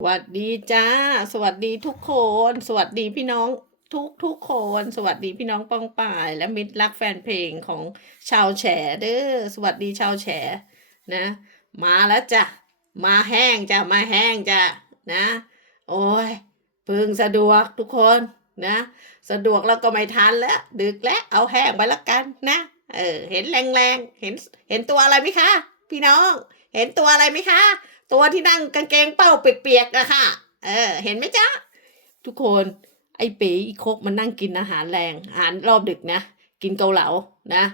สวัสดีจ้า สวัสดีทุกคน สวัสดีพี่น้องทุกทุกคน สวัสดีพี่น้องป้องป่าย และมิตรรักแฟนเพลงของชาวแฉเด้อสวัสดีชาวแฉนะ มาแล้วจ้ะมาแห้งจ้ะมาแห้งจ้ะนะ โอ้ยพึ่งสะดวกทุกคนนะ สะดวกแล้วก็ไม่ทันแล้วดึกแล้วเอาแห้งไปละกันนะเออเห็นแรงๆเห็นเห็นตัวอะไรไหมคะ พี่น้อง เห็นตัวอะไรไหมคะ ตัวที่นั่งกางเกงเป้าเปียกๆอะค่ะ เออ เห็นไหมจ๊ะ ทุกคนไอ้ป๋อีโคกมันนั่งกินอาหารแรงอาหารรอบดึกนะกินเกาเหลานะ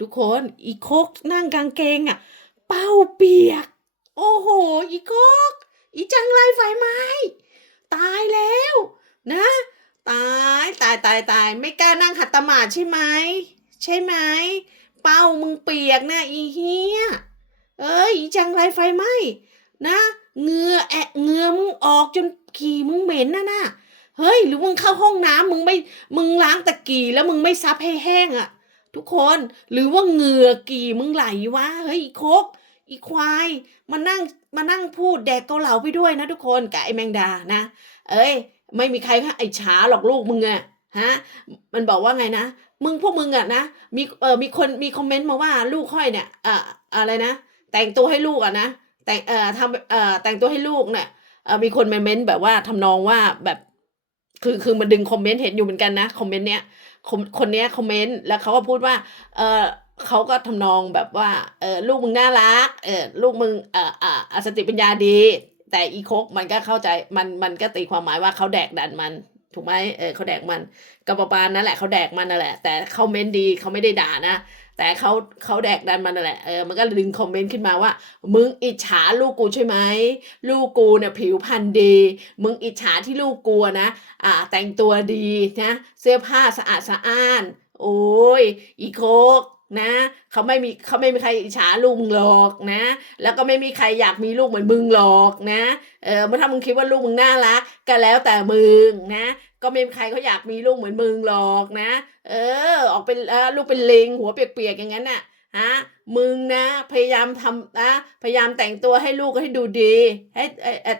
ทุกคนอีโคกนั่งกางเกงอะเป้าเปียก โอ้โห อีโคกอีจังไรไฟไหม้ตายแล้วนะตายตายตายตายไม่กล้านั่งขัดตะหมาใช่ไหมใช่ไหมเป้ามึงเปียกนะอีเฮียเอ้ยอีจังไรไฟไหม้ นะเงือแอะเงือมึงออกจนขี่มึงเหม็นนะน่ะเฮ้ย หรือมึงเข้าห้องน้ำมึงไม่มึงล้างตะกี่แล้วมึงไม่ซับให้แห้งอะ่ะ ทุกคนหรือว่าเงือกี่มึงไหลวะเฮ้ยอีโคกอีควายมานั่งมานั่งพูดแดกเกาเหลาไปด้วยนะทุกคนกับไอแมงดานะ เอ้ย ไม่มีใครค่ะไอ้ฉาหรอกลูกมึงอะฮะมันบอกว่าไงนะมึงพวกมึงอะนะมีเออมีคนมีคอมเมนต์มาว่าลูกค่อยเนี่ยเอ่าอะไรนะ แต่งตัวให้ลูกอะนะ แต่งเอ่อทำเอ่อแต่งตัวให้ลูกเนี่ยเอ่อมีคนมาเม้นแบบว่าทำนองว่าแบบคือคือมันดึงคอมเมนต์เห็นอยู่เหมือนกันนะคอมเมนต์เนี้ยคนคนเนี้ยคอมเมนต์แล้วเขาก็พูดว่าเออเขาก็ทำนองแบบว่าเออลูกมึงน่ารักเออลูกมึงเอ่ออ่อ่าสติปัญญาดี แต่อีโคกมันก็เข้าใจมันมันก็ตีความหมายว่าเขาแดกดันมัน ถูกไหมเออเขาแดกมันก็ประมาณนั่นแหละเขาแดกมันนั่นแหละ แต่เขาเม้นดีเขาไม่ได้ด่านะ แต่เขาเขาแดกดันมันนั่นแหละเออมันก็ดึงคอมเมนต์ขึ้นมาว่า มึงอิจฉาลูกกูใช่ไหมลูกกูเนี่ยผิวพรรณดี มึงอิจฉาที่ลูกกูนะอ่าแต่งตัวดีนะเสื้อผ้าสะอาดสะอ้าน โอ้ยอีโคกนะเขาไม่มีเขาไม่มีใครอิจฉาลูกมึงหรอกนะ แล้วก็ไม่มีใครอยากมีลูกเหมือนมึงหรอกนะเออเมื่อถ้ามึงคิดว่าลูกมึงน่ารักก็แล้วแต่มึงนะ ก็ไม่มีใครเขาอยากมีลูกเหมือนมึงหรอกนะ เออ ออกเป็นลูกเป็นลิงหัวเปียกๆอย่างนั้นน่ะฮะมึงนะ พยายามทำนะพยายามแต่งตัวให้ลูกให้ดูดี ให้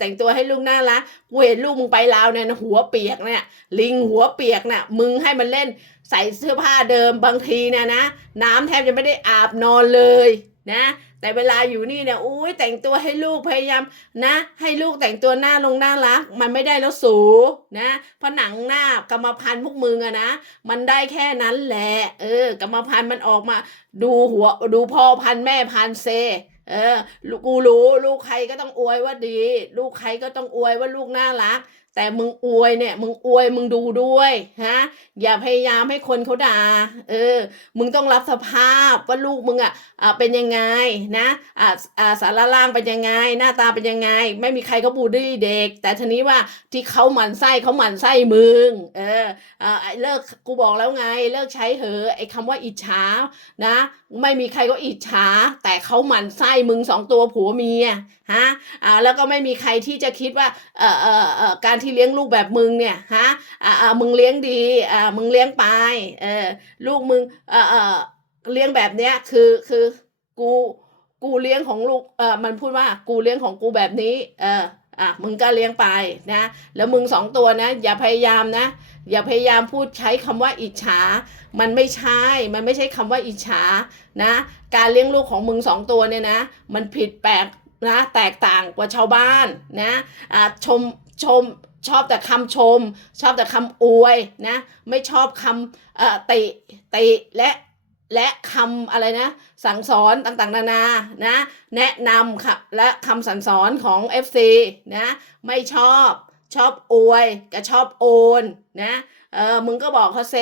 แต่งตัวให้ลูกน่ารักกูเห็นลูกมึงไปลาวเนี่ยนะหัวเปียกเนี่ยลิงหัวเปียกน่ะมึงให้มันเล่นใส่เสื้อผ้าเดิมบางทีเนี่ยนะ น้ำแทบจะไม่ได้อาบนอนเลย นะ แต่เวลาอยู่นี่เนี่ยอุ้ยแต่งตัวให้ลูกพยายามนะ ให้ลูกแต่งตัวหน้าลงหน่ารัก มันไม่ได้แล้วสูนะเพราะหนังหน้ากรรมพันธุ์พวกมึงอะนะ มันได้แค่นั้นแหละ เออกรรมพันธุ์มันออกมา ดูหัวดูพ่อพันธุ์แม่พันธุ์เซเออลูกกูรู้ ลูกใครก็ต้องอวยว่าดี ลูกใครก็ต้องอวยว่าลูกน่ารัก แต่มึงอวยเนี่ย มึงอวยมึงดูด้วยฮะอย่าพยายามให้คนเขาด่าเออ มึงต้องรับสภาพว่าลูกมึงอะเป็นยังไงนะอ่าอ่าสารล่างเป็นยังไง หน้าตาเป็นยังไง ไม่มีใครเขาบูลลี่เด็ก แต่ทีนี้ว่าที่เขาหมั่นไส้เขาหมั่นไส้มึงเอออ่าไอ้เลิกกูบอกแล้วไง เลิกใช้เหอไอ้คำว่าอิจฉานะ ไม่มีใครก็อิจฉาแต่เขาหมั่นไส้มึงสองตัวผัวเมีย ฮะอ่าแล้วก็ไม่มีใครที่จะคิดว่าเอ่อเออเออการที่เลี้ยงลูกแบบมึงเนี่ยฮะอ่าอ่ามึงเลี้ยงดีอ่ามึงเลี้ยงไปเออลูกมึงเอ่อเอ่อเลี้ยงแบบเนี้ยคือคือกูกูเลี้ยงของลูกเออมันพูดว่ากูเลี้ยงของกูแบบนี้เอออะมึงก็เลี้ยงไปนะแล้วมึงสองตัวนะ อย่าพยายามนะ อย่าพยายามพูดใช้คำว่าอิจฉา มันไม่ใช่ มันไม่ใช่คำว่าอิจฉานะ การเลี้ยงลูกของมึงสองตัวเนี่ยนะ มันผิดแปลก นะแตกต่างกว่าชาวบ้านนะชมชมชอบแต่คำชม ชอบแต่คำอวยนะไม่ชอบคำติติและและคำอะไรนะ สั่งสอนต่างๆ นานานะ แนะนำค่ะและคำสั่งสอนของ FC นะ ไม่ชอบชอบอวยกับชอบโอนนะเออมึงก็บอกเขาเซ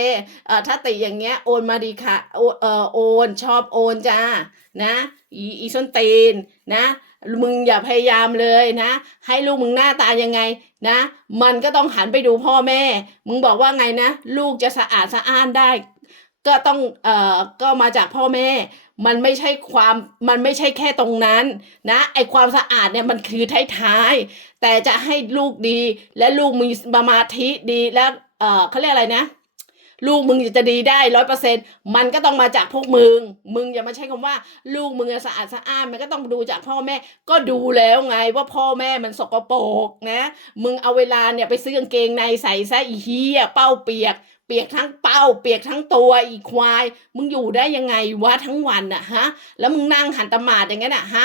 เออถ้าติอย่างเงี้ยโอนมาดีค่ะโอเออโอนชอบโอนจ้านะอีอีส้นตีนนะ มึงอย่าพยายามเลยนะ ให้ลูกมึงหน้าตายังไงนะ มันก็ต้องหันไปดูพ่อแม่ มึงบอกว่าไงนะ ลูกจะสะอาดสะอ้านได้ ก็ต้องเอ่อก็มาจากพ่อแม่ มันไม่ใช่ความมันไม่ใช่แค่ตรงนั้นนะไอความสะอาดเนี่ยมันคือท้ายๆแต่จะให้ลูกดีและลูกมีสมาธิดีแล้วเออเขาเรียกอะไรนะ ลูกมึงจะดีได้ร้อยเปอร์เซ็นมันก็ต้องมาจากพวกมึง มึงอย่ามาใช้คำว่า ลูกมึงสะอาดสะอ้านมันก็ต้องดูจากพ่อแม่ ก็ดูแล้วไงว่าพ่อแม่มันสกปรกนะ มึงเอาเวลาเนี่ยไปซื้อกางเกงในใส่ซะอีเฮียเป้าเปียกเปียกทั้งเป้าเปียกทั้งตัวอีควาย มึงอยู่ได้ยังไงวะทั้งวันอะฮะ แล้วมึงนั่งหันตะหมาดอย่างนั้นอะฮะ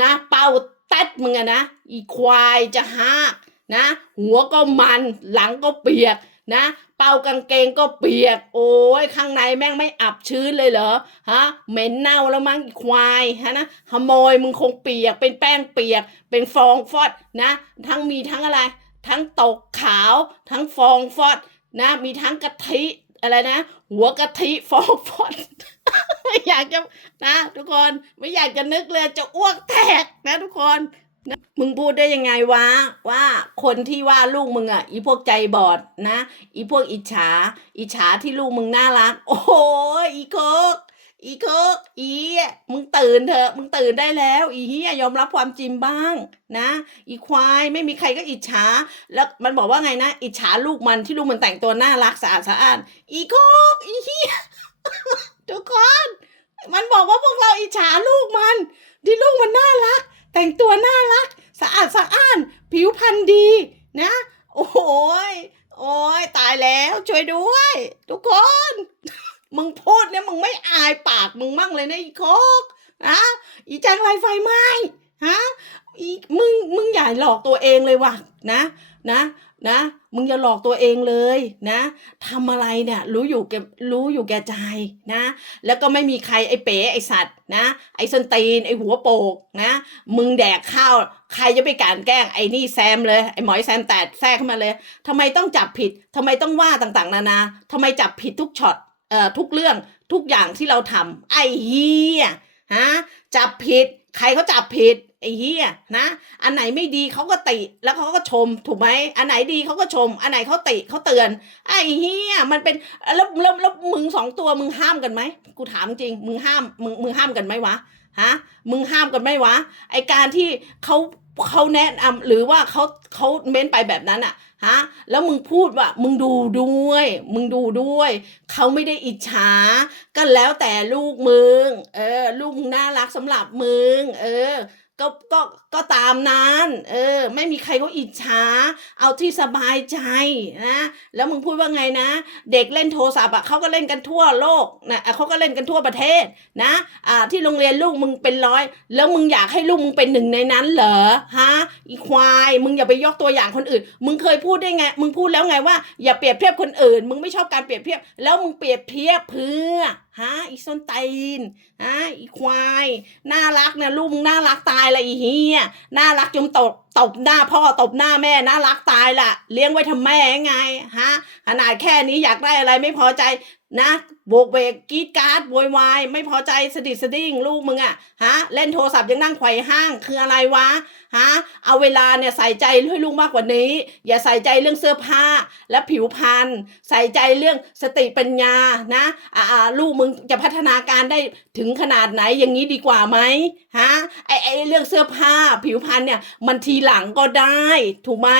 นะเป้าแต๊ดมึงอะนะอีควายจะหักนะ หัวก็มันหลังก็เปียกนะ เป้ากางเกงก็เปียก โอ้ยข้างในแม่งไม่อับชื้นเลยเหรอฮะเหม็นเน่าแล้วมั้งควายฮะนะขโมยมึงคงเปียก เป็นแป้งเปียก เป็นฟองฟอดนะ ทั้งมีทั้งอะไร ทั้งตกขาว ทั้งฟองฟอดนะ มีทั้งกะทิอะไรนะ หัวกะทิฟองฟอดไม่อยากจะนะ ทุกคนไม่อยากจะนึกเลยจะอ้วกแตกนะทุกคน มึงพูดได้ยังไงวะว่าคนที่ว่าลูกมึงอะ อีพวกใจบอดนะ อีพวกอิจฉา อิจฉาที่ลูกมึงน่ารัก โอ้โหอีโคกอีโคกอีมึงตื่นเถอะ มึงตื่นได้แล้ว อีเฮียยอมรับความจริงบ้างนะ อีควายไม่มีใครก็อิจฉา แล้วมันบอกว่าไงนะ อิจฉาลูกมันที่ลูกมันแต่งตัวน่ารักสะอาดสะอ้านอีโคกอีเฮียทุกคนมันบอกว่าพวกเราอิจฉาลูกมัน ที่ลูกมันน่ารัก แต่งตัวน่ารัก สะอาดสะอ้าน ผิวพรรณดีนะ โอ้ยโอ้ยตายแล้วช่วยด้วย ทุกคน มึงพูดเนี่ยมึงไม่อายปากมึงมั่งเลยนะอีโคกนะอีจังไรไฟไหมฮะ อีมึงมึงอย่าหลอกตัวเองเลยว่ะนะนะนะมึงอย่าหลอกตัวเองเลยนะทำอะไรเนี่ยรู้อยู่แกรู้อยู่แก่ใจนะ แล้วก็ไม่มีใครไอ้เป๋ไอ้สัตว์นะ ไอ้ส้นตีนไอ้หัวโปกนะ มึงแดกข้าว ใครจะไปการแกล้งไอ้นี่แซมเลยไอ้หมอยแซมแตดแทรกเข้ามาเลยทำไมต้องจับผิดทำไมต้องว่าต่างๆ นานาทำไมจับผิดทุกช็อตเอ่อทุกเรื่องทุกอย่างที่เราทำไอ้เฮียฮะจับผิด ใครเขาจับผิดไอ้เฮียนะ อันไหนไม่ดีเขาก็ติแล้วเขาก็ชม ถูกไหมอันไหนดีเขาก็ชม อันไหนเขาติเขาเตือน ไอ้เฮียมันเป็นแล้วแล้วแล้วมึงสองตัวมึงห้ามกันไหมกูถามจริง มึงห้ามมึงมึงห้ามกันไหมวะฮะมึงห้ามกันไหมวะไอการที่เขาเขาแนะนำหรือว่าเขาเขาเม้นไปแบบนั้นอะ ฮะแล้วมึงพูดว่ามึงดูด้วย มึงดูด้วย เขาไม่ได้อิจฉา ก็แล้วแต่ลูกมึง เออ ลูกมึงน่ารักสำหรับมึง เออ ก็ก็ ก็ตามนั้น เออ ไม่มีใครเขาอิจฉา เอาที่สบายใจนะ แล้วมึงพูดว่าไงนะ เด็กเล่นโทรศัพท์อะเขาก็เล่นกันทั่วโลกนะอะเขาก็เล่นกันทั่วประเทศนะ อ่า ที่โรงเรียนลูกมึงเป็นร้อย แล้วมึงอยากให้ลูกมึงเป็นหนึ่งในนั้นเหรอ ฮะ อีควาย มึงอย่าไปยกตัวอย่างคนอื่น มึงเคยพูดได้ไง มึงพูดแล้วไงว่า อย่าเปรียบเทียบคนอื่น มึงไม่ชอบการเปรียบเทียบ แล้วมึงเปรียบเทียบเพื่อฮะอีส้นตีนฮะอีควาย น่ารักนะลูกมึงน่ารักตายละอีเฮียน่ารักจมตบตบหน้าพ่อตบหน้าแม่น่ารักตายละเลี้ยงไว้ทำแม่ไงฮะขนาดแค่นี้อยากได้อะไรไม่พอใจ นะโบกเวกกีดการ์ดโวยวายไม่พอใจสะดิดสะดิ้งลูกมึงอะฮะเล่นโทรศัพท์ยังนั่งไขว่ห้างคืออะไรวะฮะเอาเวลาเนี่ยใส่ใจให้ลูกมากกว่านี้ อย่าใส่ใจเรื่องเสื้อผ้าและผิวพรรณใส่ใจเรื่องสติปัญญานะอ่าอ่าลูกมึงจะพัฒนาการได้ถึงขนาดไหนอย่างนี้ดีกว่าไหมฮะไอไอเรื่องเสื้อผ้าผิวพรรณเนี่ยมันทีหลังก็ได้ ถูกไหม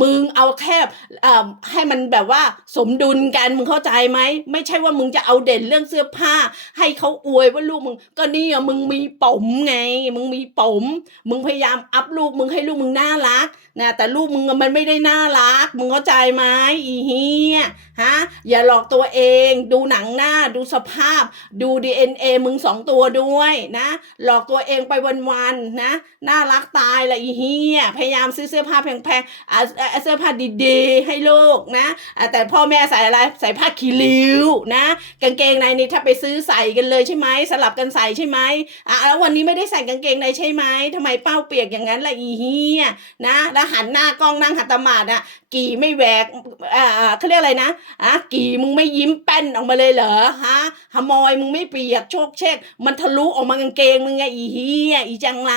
มึงเอาแค่เอ่อให้มันแบบว่าสมดุลกันมึงเข้าใจไหมไม่ใช่ว่ามึงจะเอาเด่นเรื่องเสื้อผ้า ให้เขาอวยว่าลูกมึง ก็นี่อะมึงมีผมไง มึงมีผมมึงพยายามอัพลูกมึงให้ลูกมึงน่ารักนะแต่ลูกมึงมันไม่ได้น่ารัก มึงเข้าใจไหมอีเฮียฮะอย่าหลอกตัวเอง ดูหนังหน้าดูสภาพ ดู DNA มึงสองตัวด้วยนะ หลอกตัวเองไปวันๆนะน่ารักตายละอีเฮียพยายามซื้อเสื้อผ้าแพงๆอะเสื้อผ้าดีๆให้ลูกนะแต่พ่อแม่ใส่อะไรใส่ผ้าคีริ้วนะ กางเกงในนี่ถ้าไปซื้อใส่กันเลยใช่ไหมสลับกันใส่ใช่ไหมอะแล้ววันนี้ไม่ได้ใส่กางเกงในใช่ไหมทำไมเป้าเปียกอย่างนั้นละอีเฮียนะแล้วหันหน้ากล้องนั่งหัตถมาดอะกี่ไม่แหวกอ่าเขาเรียกอะไรนะอะกี่มึงไม่ยิ้มแป้นออกมาเลยเหรอฮะฮมอยมึงไม่เปียกโชกเชกมันทะลุออกมากางเกงมึงไงอีเฮียอีจังไร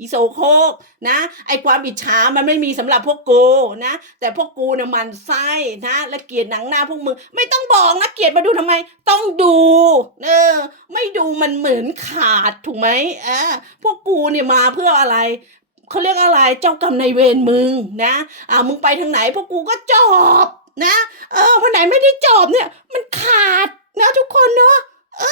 อีโสโครกนะไอความอิจฉามันไม่มีสำหรับพวกกูนะ แต่พวกกูเนี่ยมันไส้นะและเกียดหนังหน้าพวกมึงไม่ต้องบอกนะเกียดมาดูทำไม ต้องดูเออไม่ดูมันเหมือนขาดถูกไหมอ่าพวกกูเนี่ยมาเพื่ออะไรเขาเรียกอะไรเจ้ากรรมนายเวรมึงนะอ่ามึงไปทางไหนพวกกูก็จอบนะ เออวันไหนไม่ได้จอบเนี่ย มันขาดนะทุกคนเนาะ เอ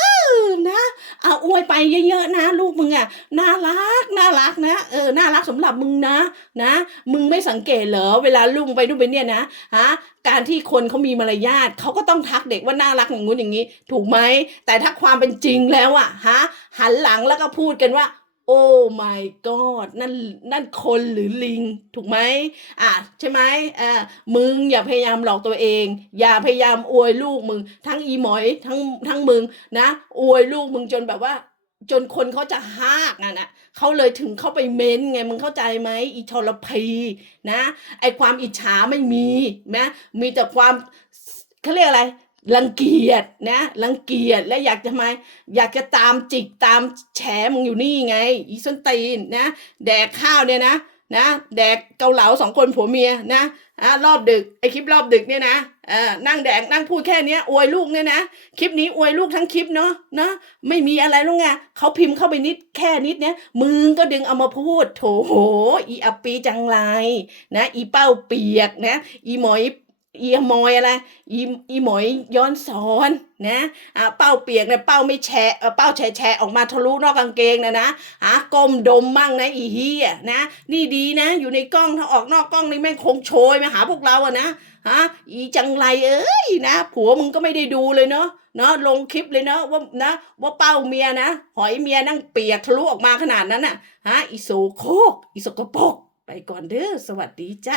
อนะเอาอวยไปเยอะๆนะ ลูกมึงอะน่ารักน่ารักนะเออน่ารักสำหรับมึงนะนะ มึงไม่สังเกตเหรอเวลาลุงไปนู่นไปเนี่ยนะฮะการที่คนเขามีมารยาทเขาก็ต้องทักเด็กว่าน่ารักอย่างงู้นอย่างนี้ ถูกไหมแต่ถ้าความเป็นจริงแล้วอะฮะหันหลังแล้วก็พูดกันว่า โอ้ my god นั่นนั่นคนหรือลิง ถูกไหมอะใช่ไหมอ่ามึงอย่าพยายามหลอกตัวเอง อย่าพยายามอวยลูกมึง ทั้งอีหมอยทั้งทั้งมึงนะอวยลูกมึงจนแบบว่า จนคนเขาจะฮากอะนะเขาเลยถึงเข้าไปเม้นไงมึงเข้าใจไหมอีทรพีนะไอความอิจฉาไม่มีนะมีแต่ความเขาเรียกอะไร รังเกียจนะรังเกียจและอยากจะมาอยากจะตามจิกตามแฉมึงอยู่นี่ไง อีส้นตีนนะแดกข้าวเนี่ยนะนะแดกเกาเหลาสองคนผัวเมียนะอ่ารอบดึกไอคลิปรอบดึกเนี่ยนะเออนั่งแดกนั่งพูดแค่เนี้ยอวยลูกเนี่ยนะคลิปนี้อวยลูกทั้งคลิปเนาะเนาะไม่มีอะไรหรอกไงเขาพิมพ์เข้าไปนิดแค่นิดเนี้ยมึงก็ดึงเอามาพูดโถโห อีอัปปีจังไรนะ อีเป้าเปียกนะ อีหมอย อีหมอยอะไรอีอีหมอยย้อนสอนนะอ่าเป้าเปียกเนี่ยเป้าไม่แฉะเอ่เป้าแฉะแฉะออกมาทะลุนอกกางเกงนะนะหาก้มดมมั่งนะอีเฮียนะนี่ดีนะ อยู่ในกล้องถ้าออกนอกกล้องนี่แม่งคงโชยมาหาพวกเราอะนะฮะอีจังไรเอ้ยนะผัวมึงก็ไม่ได้ดูเลยเนาะเนาะลงคลิปเลยเนาะว่านะว่าเป้าเมียนะ หอยเมียนั่งเปียกทะลุออกมาขนาดนั้นน่ะฮะอีโสโคกอีสกปรกไปก่อนเด้อสวัสดีจ้ะ